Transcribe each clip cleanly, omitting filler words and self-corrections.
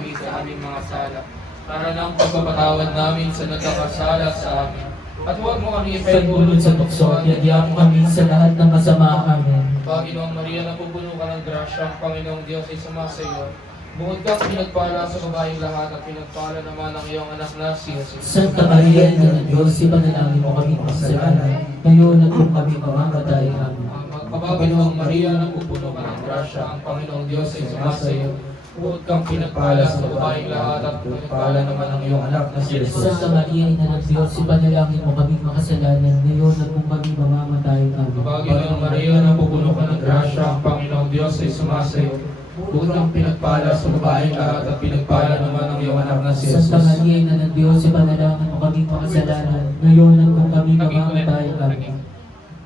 kami sa aming mga sala, para ng pagpapatawad namin sa nagkakasala sa amin. At huwag mo kami Pagdulot sa tukso, yadya mo kami sa lahat ng masama. Amen. Panginoong Maria, napupuno ka ng grasya, ang Panginoong Diyos ay sumasa iyo. Bukod kang pinagpala sa babaeng lahat at pinagpala naman ang iyong anak na si Jesus. Santa Maria, Ina ng Diyos, ipanalangin mo kami makasalanan, ngayon at kung kami mamamatay. Amen. Panginoong Maria, napupuno ka ng grasya, ang Panginoong Diyos ay sumasa iyo. Bukod kang pinagpala sa babaeng lahat at pinagpala naman ang iyong anak na si Jesus. Santa Maria, Ina ng Diyos, ipanalangin mo kami makasalanan, ngayon at kung kami mamamatay. Amen. Panginoong Maria, napupuno ka ng grasya, ang Panginoong Diyos ay sumasa iyo. Bukod kang pinagpala sa babaeng lahat at pinagpala naman ang iyong anak na si Jesus. Santa Maria, Ina ng Diyos, ipanalangin mo kami makasalanan, ngayon at kung kami mamamatay. Amen.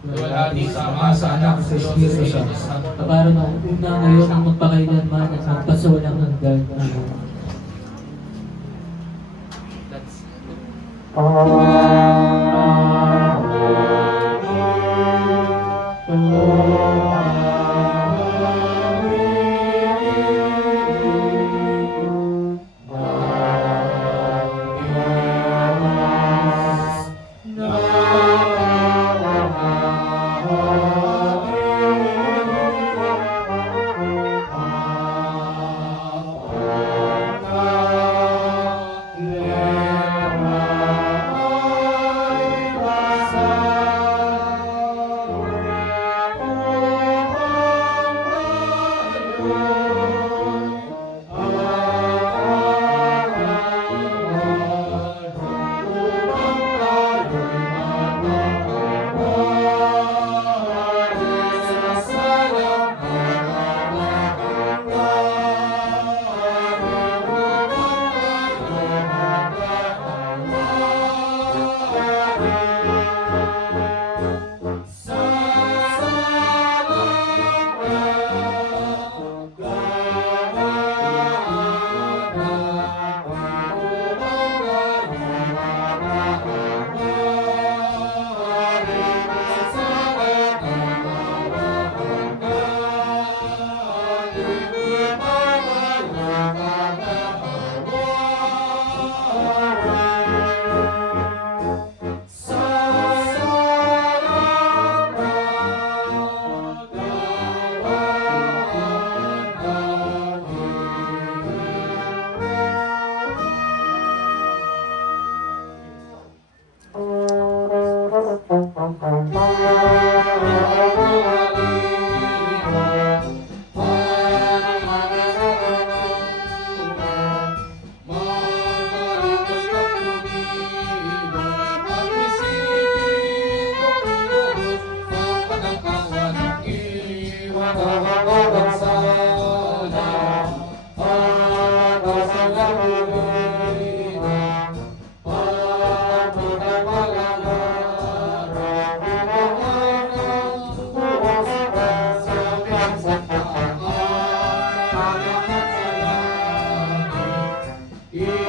Luwalhati sa Ama, sa Anak, sa Espiritu Santo. Para noong una, ngayon ang magpakailanman at magpasawalang hanggan. Amen. That's Yeah.